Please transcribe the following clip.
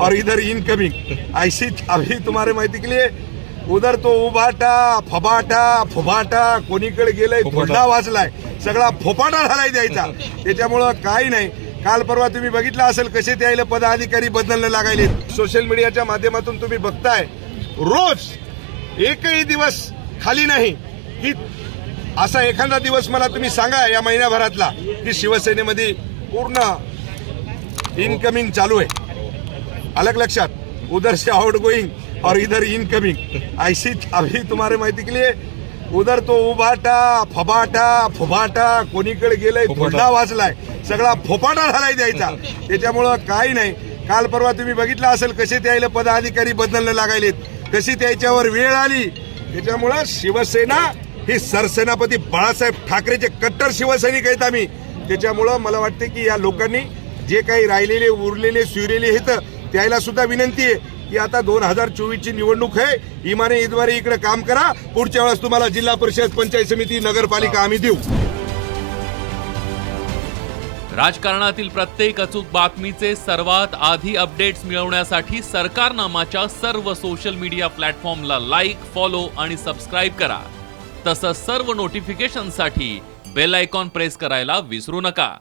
और इधर इनकमिंग ऐसी अभी तुम्हारे माहिती के लिए उधर तो उभाटा फबाटा फुबाटा कोणीकडे गेलंय धोंडा वाचलाय सगळा फोपाटा झालाय द्यायचा त्याच्यामुळं काही नाही. काल परवा तुम्ही बघितलं असेल कसे त्याला पदाधिकारी बदलणं लागायले सोशल मीडियाच्या माध्यमातून तुम्ही बघताय रोज एकही दिवस खाली नाही. की असा एखादा दिवस मला तुम्ही सांगा या महिन्याभरातला की शिवसेनेमध्ये पूर्ण इनकमिंग चालू है अलग लक्षात। उधर से आउट गोइंग और इधर इनकमिंग ऐसी अभी तुम्हारे माहिती के लिए उधर तो उभाटा फबाटा फुबाटा कोणीकडे गेलंय धोंडा वाचलाय. सगळा फोपाटा झालाय द्यायचा. त्याच्यामुळं काही नाही. काल परवा तुम्ही बघितलं असेल कसे त्याला पदाधिकारी बदलणं लागायलेत. कशी त्याच्यावर वेळ आली. त्याच्यामुळं शिवसेना ही सरसेनापती बाळासाहेब ठाकरेचे कट्टर शिवसैनिक आहेत आम्ही. त्याच्यामुळं मला वाटते की या लोकांनी जे काही राहिलेले उरलेले सुरलेले आहेत त्याला सुद्धा विनंती आहे की आता दोन हजार चोवीसची निवडणूक आहे. इमाने इद्वारे इकडे काम करा. पुढच्या वेळेस तुम्हाला जिल्हा परिषद पंचायत समिती नगरपालिका आम्ही देऊ. राजकारणातील प्रत्येक अचूक बातमीचे सर्वात आधी अपडेट्स मिळवण्यासाठी सरकारनामाच्या सर्व सोशल मीडिया प्लॅटफॉर्मला लाईक फॉलो आणि सबस्क्राईब करा. तसंच सर्व नोटिफिकेशनसाठी बेल आयकॉन प्रेस करायला विसरू नका.